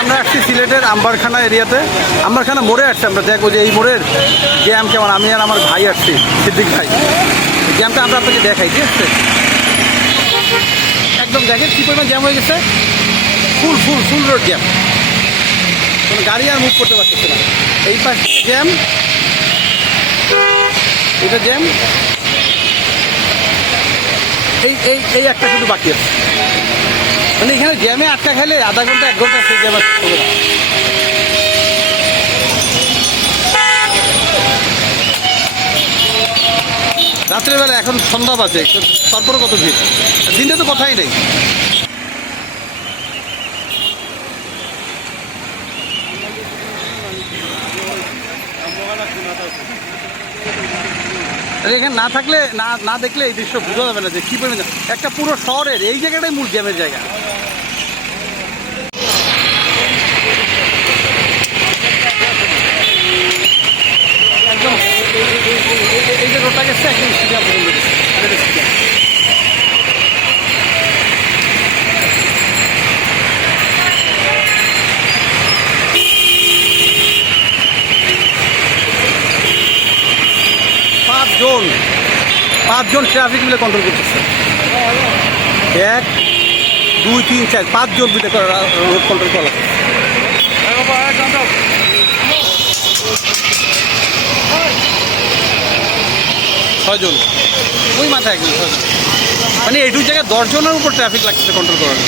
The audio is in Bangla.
আমরা আসছি সিলেটের আম্বারখানা এরিয়াতে, আম্বারখানা মোড়ে আসছি আমরা। দেখবো যে এই মোড়ের জ্যাম কেমন। আমি আর আমার ভাই আসছি, সিদ্দিক ভাই। জ্যামটা আমরা আপনাকে দেখাই, ঠিক আছে? একদম দেখেন কী পরিমাণ জ্যাম হয়ে গেছে। ফুল ফুল ফুল রোড জ্যাম, কোনো গাড়ি আর মুভ করতে পারতেছে না। এই পাশ থেকে জ্যাম, এটা জ্যাম, এই এই এই একটা শুধু বাকি আছে। মানে এখানে জ্যামে আটকা খেলে আধা ঘন্টা 1 ঘন্টা সেই জ্যাম হবে না। রাত্রেবেলা এখন সন্ধ্যা বাজে, তারপরে কত ভিড়। দিনটা তো কথাই নেই। এখানে না থাকলে না দেখলে এই দৃশ্য বোঝা যাবে না যে কী পরিমাণ একটা পুরো শহরের এই জায়গাটাই মূল জ্যামের জায়গা। একদম এই যে রোডটা গেছে একদম স্টেডিয়াম পর্যন্ত গেছে, স্টেডিয়াম। পাঁচজন ট্রাফিক মিলে কন্ট্রোল করতেছে। 1 2 3 4 5 জন মিলে রোড কন্ট্রোল করা। 6 জন ওই মাথায় একজন, 6 জন। মানে এইটুকু জায়গায় 10 জনের উপর ট্রাফিক লাগছে কন্ট্রোল করার।